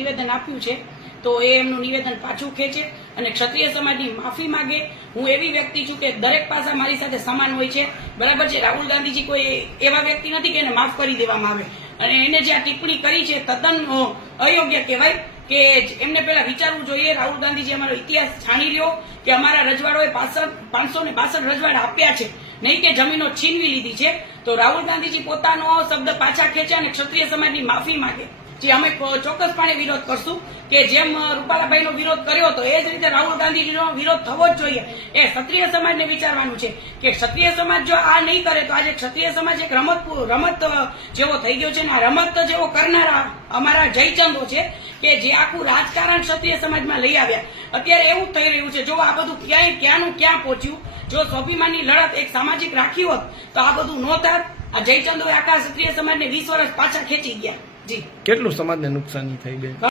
નિવેદન આપ્યું છે તો એ એમનું નિવેદન પાછું ખેંચે અને ક્ષત્રિય સમાજની માફી માંગે। હું એવી વ્યક્તિ છું કે દરેક પાસા મારી સાથે સમાન હોય છે, બરાબર છે। રાહુલ ગાંધીજી કોઈ એવા વ્યક્તિ નથી કે એને માફ કરી દેવામાં આવે, અને એને જે આ ટિપ્પણી કરી છે તદ્દન અયોગ્ય કહેવાય કે એમને પહેલા વિચારવું જોઈએ। રાહુલ ગાંધીજી અમારો ઇતિહાસ જાણી લ્યો કે અમારા રજવાડોએ 562 રજવાડા આપ્યા છે, નહીં કે જમીનો છીનવી લીધી છે। તો રાહુલ ગાંધીજી પોતાનો શબ્દ પાછા ખેંચે અને ક્ષત્રિય સમાજની માફી માંગે, જે અમે ચોક્કસપણે વિરોધ કરશું કે જેમ રૂપાલાભાઈનો વિરોધ કર્યો હતો એ જ રીતે રાહુલ ગાંધીજીનો વિરોધ થવો જ જોઈએ। એ ક્ષત્રિય સમાજને વિચારવાનું છે કે ક્ષત્રિય સમાજ જો આ નહીં કરે તો આજે ક્ષત્રિય સમાજ એક રમત જેવો થઈ ગયો છે, ને આ રમત જેવો કરનારા અમારા જયચંદો છે કે જે આખું રાજકારણ ક્ષત્રિય સમાજમાં લઈ આવ્યા। અત્યારે એવું થઈ રહ્યું છે, જો આ બધું ક્યાંનું ક્યાં પહોંચ્યું। જો સ્વાભિમાનની લડત એક સામાજિક રાખી હોત તો આ બધું ન થાત। આ જયચંદોએ આખા ક્ષત્રિય સમાજને 20 વર્ષ પાછા ખેંચી ગયા। જી, કેટલું સમાજને નુકસાની થઈ ગઈ?